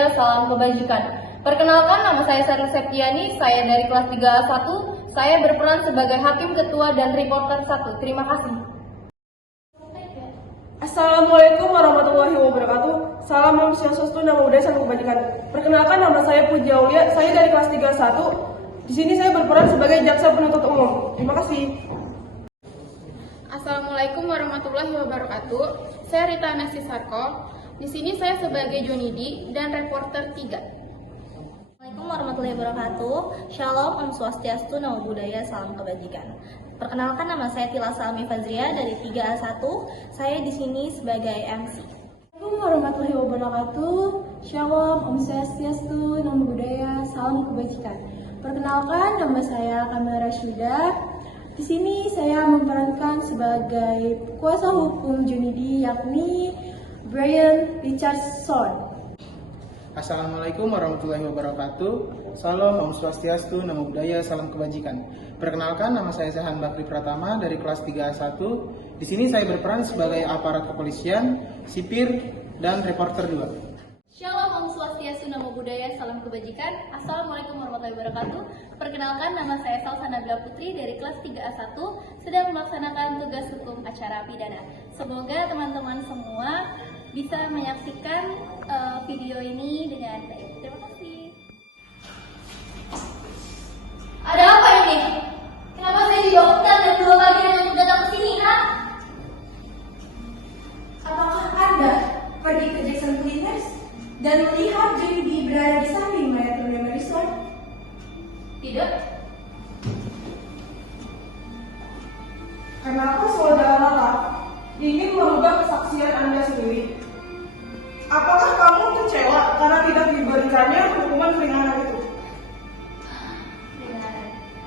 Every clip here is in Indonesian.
Budaya, Salam Kebajikan. Perkenalkan, nama saya Sari Septiani, saya dari kelas 3A1. Saya berperan sebagai Hakim Ketua dan Reporter 1. Terima kasih. Assalamualaikum warahmatullahi wabarakatuh. Salam Om Swastiastu, Namo Buddhaya, Salam Kebajikan. Perkenalkan, nama saya Puji Aulia, saya dari kelas 3A1. Di sini saya berperan sebagai Jaksa Penuntut Umum. Terima kasih. Assalamualaikum warahmatullahi wabarakatuh. Saya Rita Anasi Sarko. Di sini saya sebagai Jonidi dan reporter 3. Assalamualaikum warahmatullahi wabarakatuh. Shalom, Om Swastiastu, Namo Buddhaya, Salam Kebajikan. Perkenalkan, nama saya Tila Salmi Fazria dari 3A1. Saya di sini sebagai MC. Assalamualaikum warahmatullahi wabarakatuh. Shalom, Om Swastiastu, Namo Buddhaya, Salam Kebajikan. Perkenalkan, nama saya Kamila Rashidah. Di sini saya memerankan sebagai kuasa hukum Junidi, yakni Brian Richardson. Assalamualaikum warahmatullahi wabarakatuh. Salam Om Swastiastu, Namo Buddhaya, Salam Kebajikan. Perkenalkan, nama saya Sehan Bakri Pratama dari kelas 3A1. Di sini saya berperan sebagai aparat kepolisian, sipir, dan reporter 2. Shalom, Om Swastiastu, Namo Buddhaya, Salam Kebajikan. Assalamualaikum warahmatullahi wabarakatuh. Perkenalkan, nama saya Salsa Nabila Putri dari kelas 3A1, sedang melaksanakan tugas hukum acara pidana. Semoga teman-teman semua bisa menyaksikan video ini dengan baik. Terima kasih. Ada apa ini? Kenapa saya dibawa dan dua bagian untuk datang ke sini, kan? Apakah Anda pergi ke Jackson Cleaners dan melihat Junidi berada di samping mayat Luna Marisol? Tidak. Kenapa saudara Lala ingin merubah kesaksian Anda sendiri? Apakah kamu kecewa karena tidak diberikannya hukuman keringanan itu?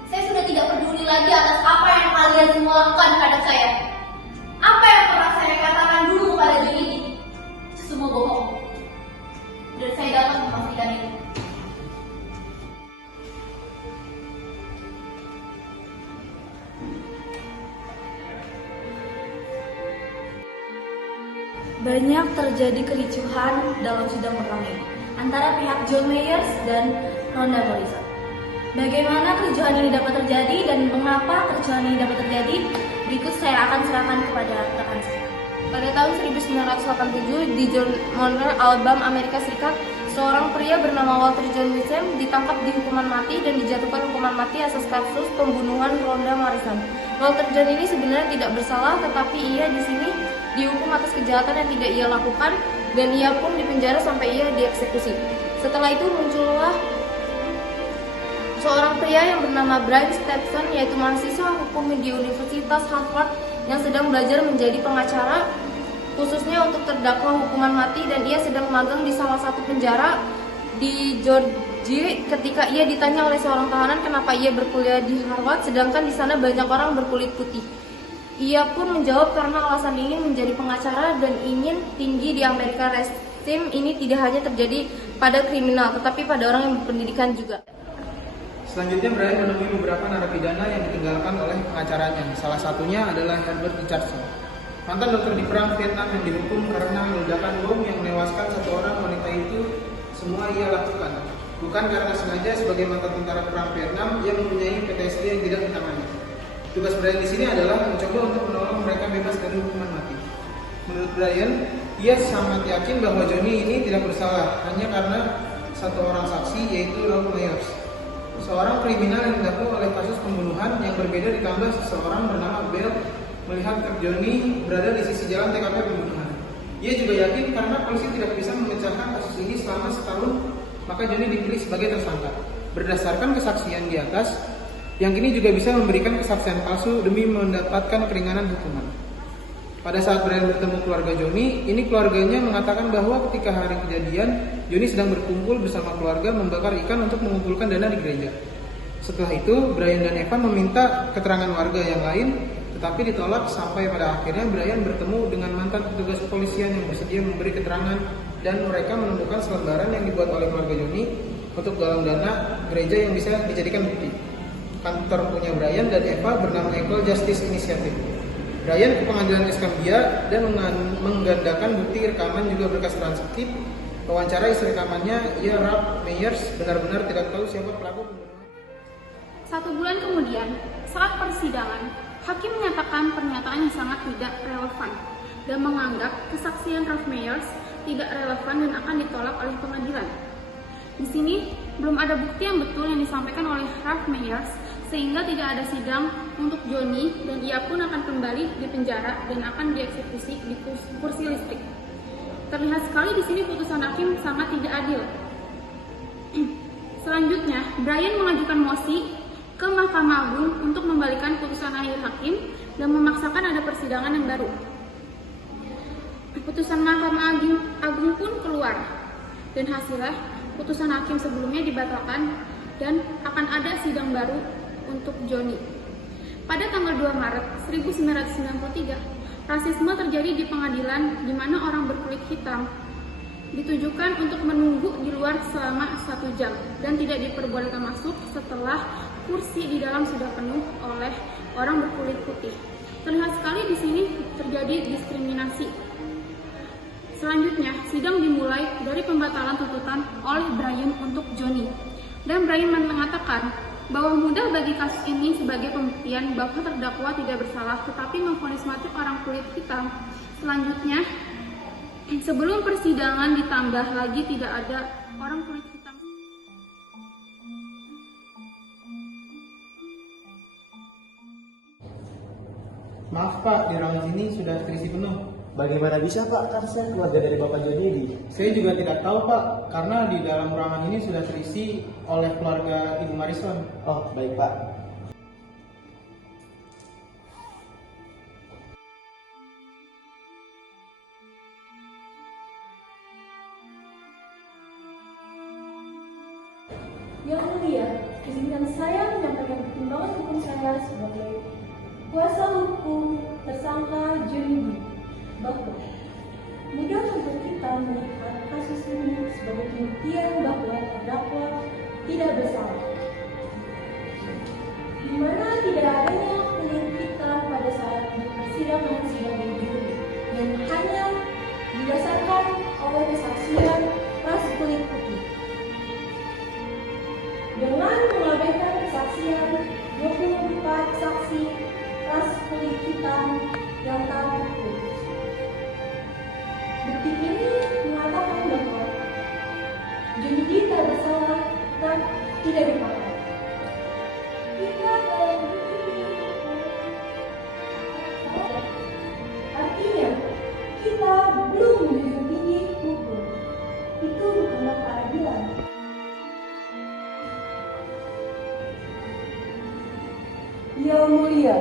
Saya sudah tidak peduli lagi atas apa yang kalian semua lakukan kepada saya. Apa yang pernah saya katakan dulu kepada diri ini? Semua bohong. Dan saya dapat memastikan itu. Banyak terjadi kericuhan dalam sidang pertama ini antara pihak John Mayers dan Rhonda Morrison. Bagaimana kericuhan ini dapat terjadi dan mengapa kericuhan ini dapat terjadi? Berikut saya akan serahkan kepada rekan saya. Pada tahun 1987 di John Monroe, Alabama, Amerika Serikat, seorang pria bernama Walter John Mitchell ditangkap di hukuman mati dan dijatuhkan hukuman mati atas kasus pembunuhan Rhonda Morrison. Walter John ini sebenarnya tidak bersalah, tetapi ia di sini dihukum atas kejahatan yang tidak ia lakukan dan ia pun dipenjara sampai ia dieksekusi. Setelah itu muncullah seorang pria yang bernama Brian Stepson, yaitu mahasiswa hukum di Universitas Harvard yang sedang belajar menjadi pengacara khususnya untuk terdakwa hukuman mati, dan ia sedang magang di salah satu penjara di Georgia ketika ia ditanya oleh seorang tahanan kenapa ia berkuliah di Harvard sedangkan di sana banyak orang berkulit putih. Ia pun menjawab karena alasan ingin menjadi pengacara dan ingin tinggi di Amerika. Resim ini tidak hanya terjadi pada kriminal tetapi pada orang yang berpendidikan juga. Selanjutnya, Brian menemui beberapa narapidana yang ditinggalkan oleh pengacaranya. Salah satunya adalah Herbert Richardson, mantan dokter di perang Vietnam yang dihukum karena meledakan bom yang menewaskan satu orang wanita. Itu semua ia lakukan bukan karena sengaja. Sebagai mantan tentara perang Vietnam, ia mempunyai PTSD yang tidak ditangani. Tugas Brian di sini adalah mencoba untuk menolong mereka bebas dari hukuman mati. Menurut Brian, ia sangat yakin bahwa Johnny ini tidak bersalah hanya karena satu orang saksi, yaitu Ralph Myers, seorang kriminal yang didakwa oleh kasus pembunuhan yang berbeda, ditambah seseorang bernama Bell melihat Johnny berada di sisi jalan TKP pembunuhan. Ia juga yakin karena polisi tidak bisa memecahkan kasus ini selama setahun, maka Johnny dipilih sebagai tersangka. Berdasarkan kesaksian di atas, yang kini juga bisa memberikan kesaksian palsu demi mendapatkan keringanan hukuman. Pada saat Brian bertemu keluarga Johnny, ini keluarganya mengatakan bahwa ketika hari kejadian, Johnny sedang berkumpul bersama keluarga membakar ikan untuk mengumpulkan dana di gereja. Setelah itu, Brian dan Evan meminta keterangan warga yang lain, tetapi ditolak sampai pada akhirnya Brian bertemu dengan mantan petugas kepolisian yang bersedia memberi keterangan, dan mereka menemukan selembaran yang dibuat oleh keluarga Johnny untuk galang dana gereja yang bisa dijadikan bukti. Kantor punya Brian dan Eva bernama Equal Justice Initiative. Brian ke pengadilan Escambia dan menggandakan bukti rekaman juga berkas transkrip Wawancara isi rekamannya, Ralph Meyers benar-benar tidak tahu siapa pelaku pembunuhan. 1 bulan kemudian, saat persidangan, hakim menyatakan pernyataan yang sangat tidak relevan dan menganggap kesaksian Ralph Meyers tidak relevan dan akan ditolak oleh pengadilan. Di sini, belum ada bukti yang betul yang disampaikan oleh Ralph Meyers, sehingga tidak ada sidang untuk Johnny dan ia pun akan kembali di penjara dan akan dieksekusi di kursi listrik. Terlihat sekali di sini putusan hakim sangat tidak adil. Selanjutnya, Brian mengajukan mosi ke Mahkamah Agung untuk membalikan putusan akhir hakim dan memaksakan ada persidangan yang baru. Putusan Mahkamah Agung pun keluar dan hasilnya putusan hakim sebelumnya dibatalkan dan akan ada sidang baru untuk Johnny. Pada tanggal 2 Maret 1993, rasisme terjadi di pengadilan di mana orang berkulit hitam ditujukan untuk menunggu di luar selama 1 jam dan tidak diperbolehkan masuk setelah kursi di dalam sudah penuh oleh orang berkulit putih. Terlihat sekali di sini terjadi diskriminasi. Selanjutnya, sidang dimulai dari pembatalan tuntutan oleh Brian untuk Johnny. Dan Brian mengatakan bahwa mudah bagi kasus ini sebagai pembuktian bahwa terdakwa tidak bersalah tetapi memvonis mati orang kulit hitam. Selanjutnya, sebelum persidangan ditambah lagi tidak ada orang kulit hitam. Maaf Pak, di ruangan ini sudah terisi penuh. Bagaimana bisa Pak? Kan saya keluarga dari Bapak Johnny ini. Saya juga tidak tahu Pak, karena di dalam ruangan ini sudah terisi oleh keluarga Ibu Marison. Oh, baik Pak. Yang mulia, izinkan saya menyampaikan pertimbangan hukum saya sebagai kuasa hukum tersangka Johnny D. Bahwa mudah untuk kita melihat kasus ini sebagai pembuktian bahwa terdakwa tidak bersalah, di mana tidak adanya kulit hitam pada saat persidangan sidang ini dan hanya didasarkan oleh kesaksian ras kulit putih. Dengan mengabaikan kesaksian 24 saksi ras kulit hitam yang tak putus. Bukti ini mengatakan bahwa Johnny D tak bersalah dan tidak dipakai. Kita dalam bukti ini artinya kita belum menjunjung tinggi hukum. Itu bukanlah keadilan. Yang mulia,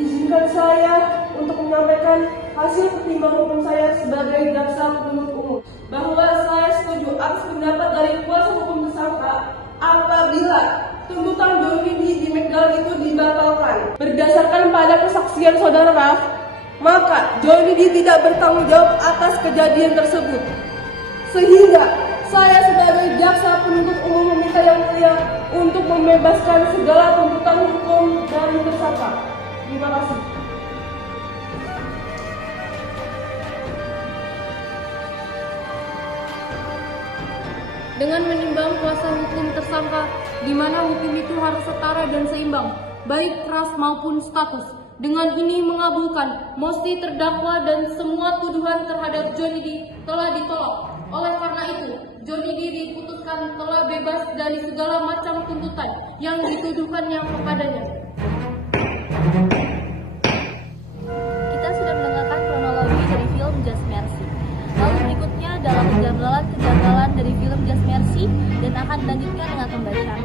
izinkan saya untuk menyampaikan hasil pertimbangan hukum saya sebagai jaksa penuntut umum bahwa saya setuju atas pendapat dari kuasa hukum tersangka apabila tuntutan Johnny D di McDonald itu dibatalkan. Berdasarkan pada kesaksian saudara Ralph, maka Johnny D tidak bertanggung jawab atas kejadian tersebut. Sehingga saya sebagai jaksa penuntut umum meminta yang mulia untuk membebaskan segala tuntutan hukum dari tersangka. Terima kasih. Dengan menimbang kuasa hukum tersangka, di mana hukum itu harus setara dan seimbang, baik ras maupun status. Dengan ini mengabulkan mosi terdakwa dan semua tuduhan terhadap Johnny D telah ditolak. Oleh karena itu, Johnny D diputuskan telah bebas dari segala macam tuntutan yang dituduhkannya kepadanya. Kita sudah mendengarkan kronologi dari film Just Mercy. Lalu berikutnya adalah kejanggalan dari film Just Mercy dan akan dilanjutkan dengan pembacaan.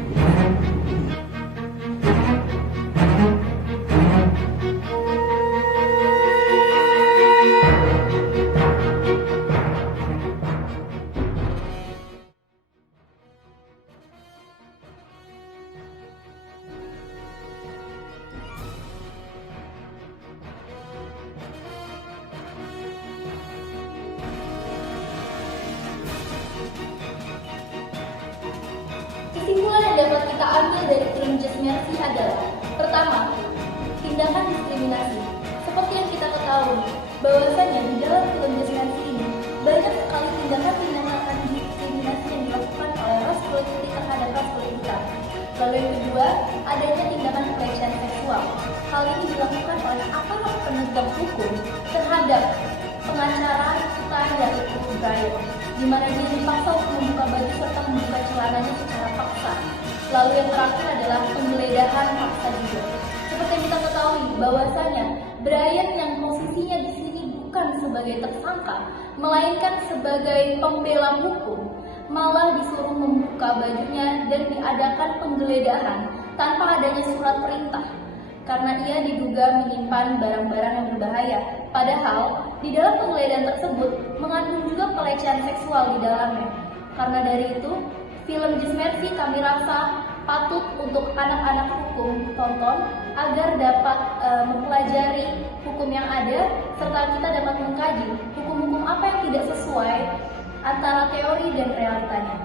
Kesimpulan yang dapat kita ambil dari film Just Mercy adalah: pertama, tindakan diskriminasi. Seperti yang kita ketahui, bahwasanya di dalam film Just Mercy ini banyak sekali tindakan-tindakan di mana dia dipaksa untuk membuka baju serta membuka celananya secara paksa. Lalu yang terakhir adalah penggeledahan paksa juga. Seperti yang kita ketahui bahwasanya Brian yang posisinya di sini bukan sebagai tersangka, melainkan sebagai pembela hukum, malah disuruh membuka bajunya dan diadakan penggeledahan tanpa adanya surat perintah. Karena ia diduga menyimpan barang-barang yang berbahaya. Padahal di dalam penggeledahan tersebut mengandung juga pelecehan seksual di dalamnya. Karena dari itu, film Just Mercy kami rasa patut untuk anak-anak hukum tonton agar dapat mempelajari hukum yang ada serta kita dapat mengkaji hukum-hukum apa yang tidak sesuai antara teori dan realitanya.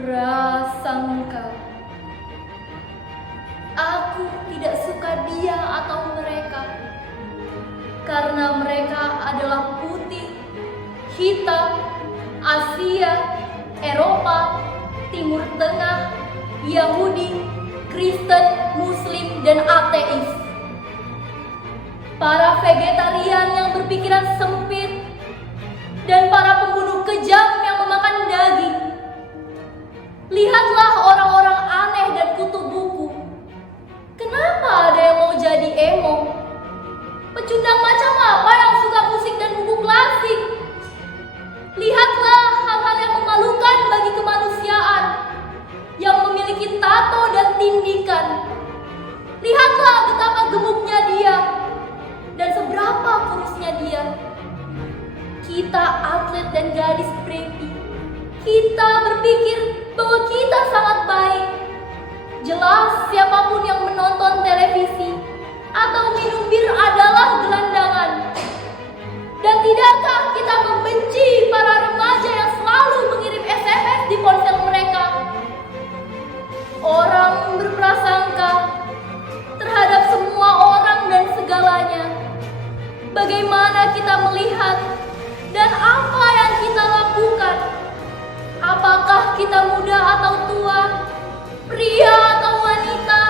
Prasangka. Aku tidak suka dia atau mereka karena mereka adalah putih, hitam, Asia, Eropa, Timur Tengah, Yahudi, Kristen, Muslim, dan ateis. Para vegetarian yang berpikiran sempit dan para pembunuh kejam yang memakan daging. Lihatlah orang-orang aneh dan kutu buku. Kenapa ada yang mau jadi emo? Pecundang macam apa yang suka musik dan buku klasik? Lihatlah hal-hal yang memalukan bagi kemanusiaan, yang memiliki tato dan tindikan. Lihatlah betapa gemuknya dia dan seberapa kurusnya dia. Kita atlet dan gadis preppy. Kita berpikir bahwa kita sangat baik. Jelas siapapun yang menonton televisi atau minum bir adalah gelandangan. Dan tidakkah kita membenci para remaja yang selalu mengirim SMS di ponsel mereka? Orang berprasangka terhadap semua orang dan segalanya. Bagaimana kita melihat dan apa yang kita lakukan? Apakah kita muda atau tua, pria atau wanita?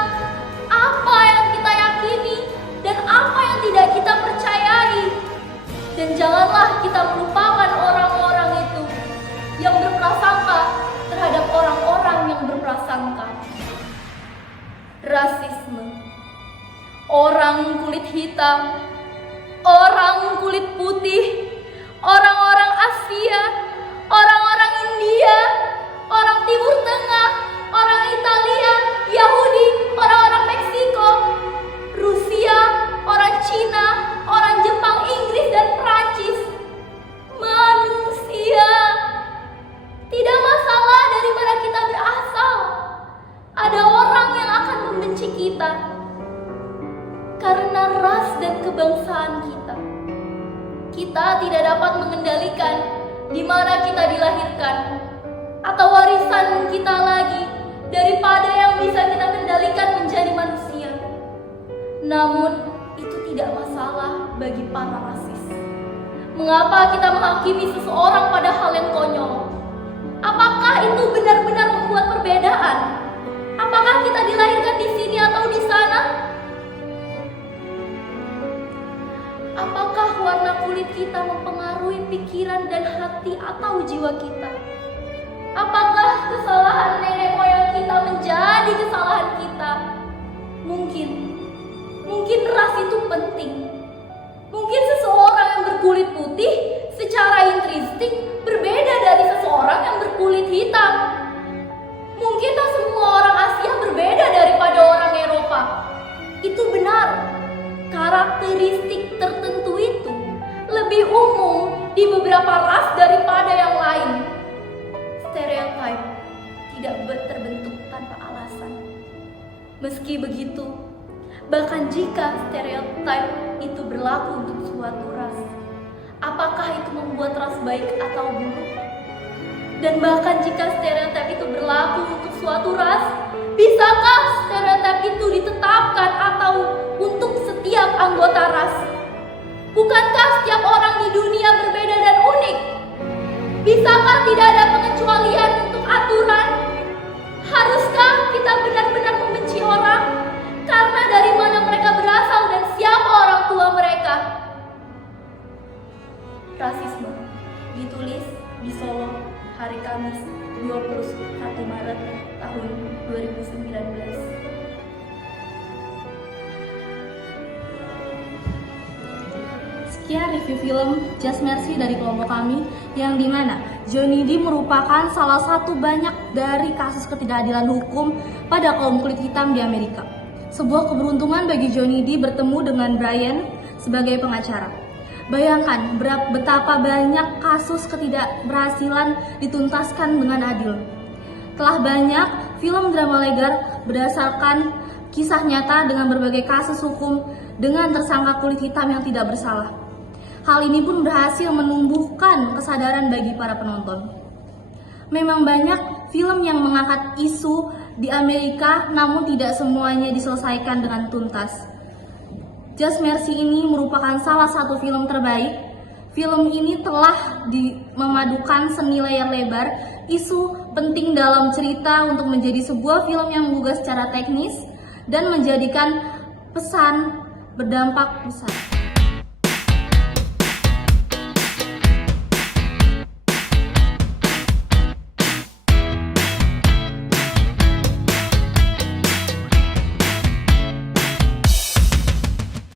Apa yang kita yakini dan apa yang tidak kita percayai? Dan janganlah kita melupakan orang-orang itu yang berprasangka terhadap orang-orang yang berprasangka. Rasisme, orang kulit hitam, orang kulit putih, orang-orang Asia, orang-orang India, orang Timur Tengah, orang Italia, Yahudi, orang-orang Meksiko, Rusia, orang Cina, orang Jepang, Inggris, dan Prancis. Manusia. Tidak masalah dari mana kita berasal. Ada orang yang akan membenci kita karena ras dan kebangsaan kita. Kita tidak dapat mengendalikan di mana kita dilahirkan atau warisan kita lagi daripada yang bisa kita kendalikan menjadi manusia. Namun itu tidak masalah bagi para rasis. Mengapa kita menghakimi seseorang pada hal yang konyol? Apakah itu benar-benar membuat perbedaan? Apakah kita dilahirkan di sini atau di sana? Apakah warna kulit kita mempengaruhi pikiran dan hati atau jiwa kita? Apakah kesalahan nenek moyang kita menjadi kesalahan kita? Mungkin ras itu penting. Mungkin seseorang yang berkulit putih secara intrinsik berbeda dari seseorang yang berkulit hitam. Mungkin tak semua orang Asia berbeda daripada orang Eropa. Itu benar. Karakteristik tertentu itu lebih umum di beberapa ras daripada yang lain. Stereotip tidak terbentuk tanpa alasan. Meski begitu, bahkan jika stereotip itu berlaku untuk suatu ras, apakah itu membuat ras baik atau buruk? Dan bahkan jika stereotip itu berlaku untuk suatu ras, bisakah stereotip itu ditetapkan atau untuk setiap anggota ras? Bukankah setiap orang di dunia berbeda dan unik? Bisakah tidak ada pengecualian untuk aturan? Haruskah kita benar-benar membenci orang karena dari mana mereka berasal dan siapa orang tua mereka? rasisme. Ditulis di Solo, hari Kamis 21 Maret tahun 2019. Sekian review film Just Mercy dari kelompok kami, yang dimana Johnny D merupakan salah satu banyak dari kasus ketidakadilan hukum pada kaum kulit hitam di Amerika. Sebuah keberuntungan bagi Johnny D bertemu dengan Brian sebagai pengacara. Bayangkan betapa banyak kasus ketidakberhasilan dituntaskan dengan adil. Telah banyak film drama legar berdasarkan kisah nyata dengan berbagai kasus hukum dengan tersangka kulit hitam yang tidak bersalah. Hal ini pun berhasil menumbuhkan kesadaran bagi para penonton. Memang banyak film yang mengangkat isu di Amerika, namun tidak semuanya diselesaikan dengan tuntas. Just Mercy ini merupakan salah satu film terbaik. Film ini telah memadukan seni layar lebar, isu penting dalam cerita untuk menjadi sebuah film yang menggugah secara teknis dan menjadikan pesan berdampak besar.